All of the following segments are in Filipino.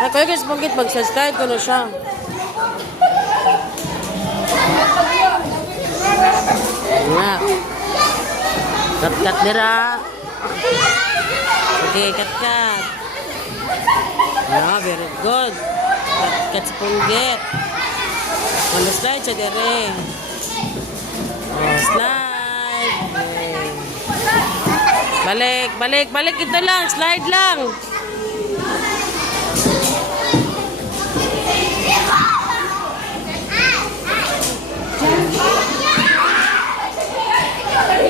Kaya guys, bangkit mag-subscribe ko na siya. Nga. Kat-kat nira. Sige, kat-kat. Yeah, very good. Kat-kat sa punggit. Ano slide siya dire. Oh, slide. Okay. Balik, balik, balik. Ito lang, slide lang.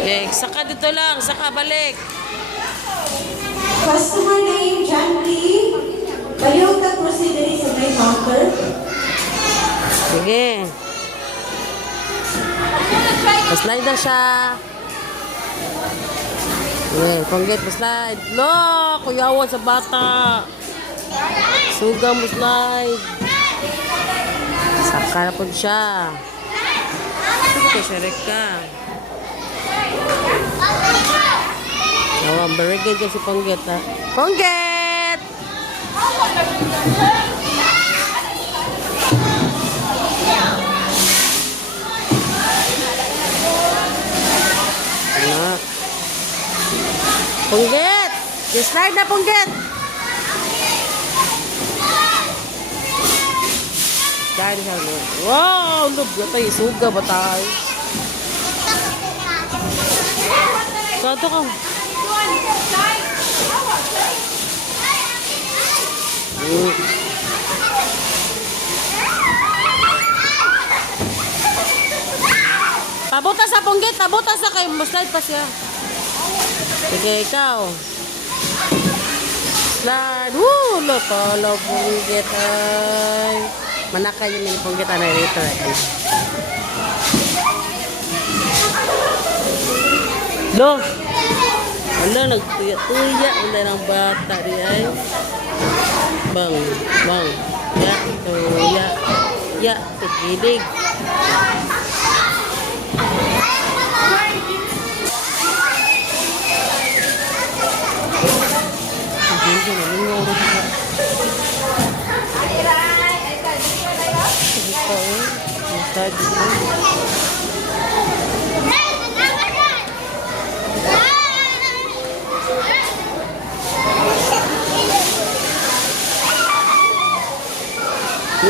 Okay, saka dito lang, saka balik. Customer name, John Lee. Baliw ka procedure sa may counter. Sige. Pa-slide na siya. Okay, punggit, pa-slide. Lo, kuyawan sa bata. Suga mo slide. Saka na po siya. Sige, syarik ka. Oh, very good kasi punggit, ha? Punggit! Anak. Punggit! Slide na, punggit! Slide siya. Wow! Lub, gatay. Suga ba tayo? Sato ka. Pabuta sa punggit, pabuta sa kay slide pa siya. Sige, ikaw. Slide. Woo! Lopolo, punggit. Ay. Manaka yun yung punggit. Ano rito? Lo! Ano, nagtuya-tuya. Wala ng bata di ay. Bang, bang. Ya, tuya. Ya, tigilig.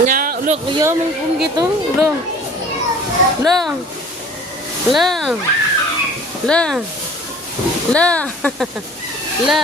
Ya, look, yo mong kung gitu, lo, lo, la, la, la, la.